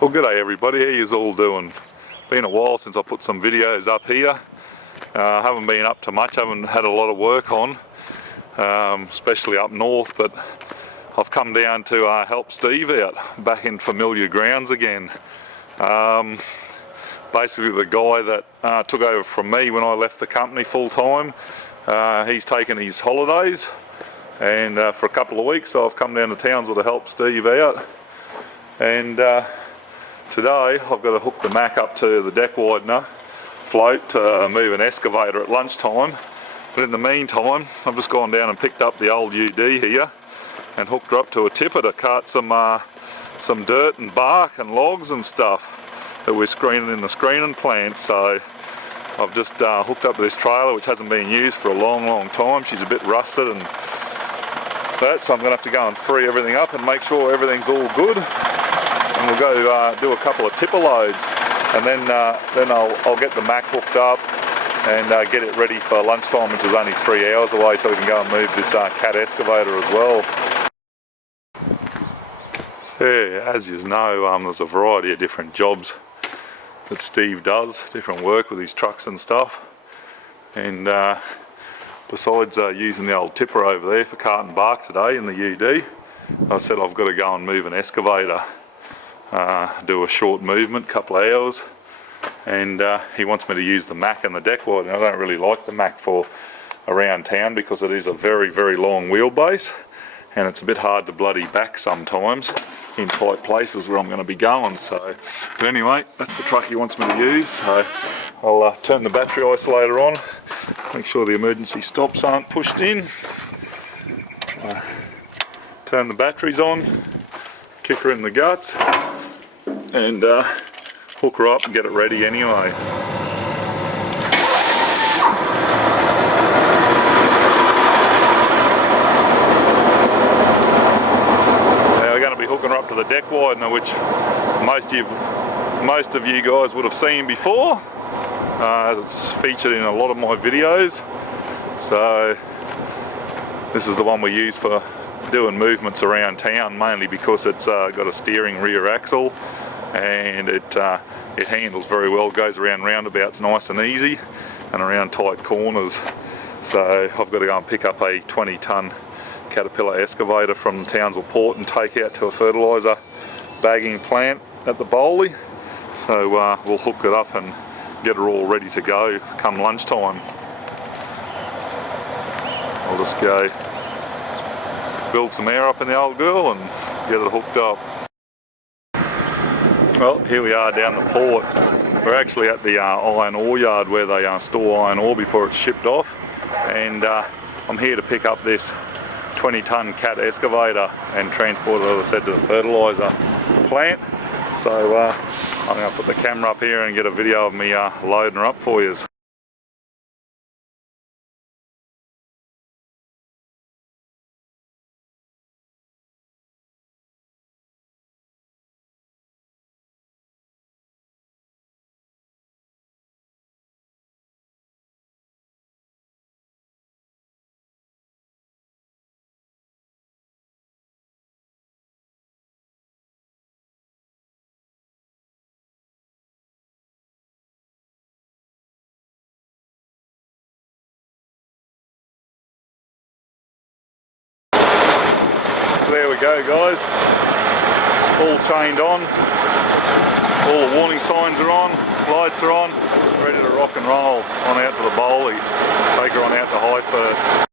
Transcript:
Well, g'day everybody, how yous all doing? Been a while since I put some videos up here. Haven't been up to much, haven't had a lot of work on, especially up north, but I've come down to help Steve out, back in familiar grounds again. Basically the guy that took over from me when I left the company full time, he's taken his holidays, and for a couple of weeks so I've come down to Townsville to help Steve out. And today I've got to hook the Mac up to the deck widener float to move an excavator at lunchtime. But in the meantime, I've just gone down and picked up the old UD here and hooked her up to a tipper to cart some dirt and bark and logs and stuff that we're screening in the screening plant. So I've just hooked up this trailer which hasn't been used for a long time. She's a bit rusted and that, so I'm going to have to go and free everything up and make sure everything's all good. And we'll go do a couple of tipper loads, and then I'll get the Mac hooked up and get it ready for lunchtime, which is only 3 hours away, so we can go and move this cat excavator as well. So yeah, as you know, there's a variety of different jobs that Steve does, different work with his trucks and stuff. And besides using the old tipper over there for carting bark today in the UD, I said I've got to go and move an excavator. Do a short movement, couple of hours, and he wants me to use the Mac and the deck wide. And I don't really like the Mac for around town because it is a very long wheelbase and it's a bit hard to bloody back sometimes in tight places where I'm going to be going. So, but anyway, that's the truck he wants me to use. So I'll turn the battery isolator on, make sure the emergency stops aren't pushed in, turn the batteries on, kick her in the guts, and hook her up and get it ready anyway. Now we're going to be hooking her up to the deck widener, which most of you guys would have seen before, as it's featured in a lot of my videos. So this is the one we use for doing movements around town, mainly because it's got a steering rear axle and it handles very well, goes around roundabouts nice and easy and around tight corners. So I've got to go and pick up a 20-ton Caterpillar excavator from Townsville port and take out to a fertiliser bagging plant at the Bowley. So we'll hook it up and get her all ready to go come lunchtime. I'll just go build some air up in the old girl and get it hooked up. Well, here we are down the port. We're actually at the iron ore yard where they store iron ore before it's shipped off, and I'm here to pick up this 20-ton cat excavator and transport it, as I said, to the fertiliser plant. So I'm going to put the camera up here and get a video of me loading her up for you. So there we go, guys, all chained on, all the warning signs are on, lights are on, ready to rock and roll on out to the Bowley, take her on out to Highford.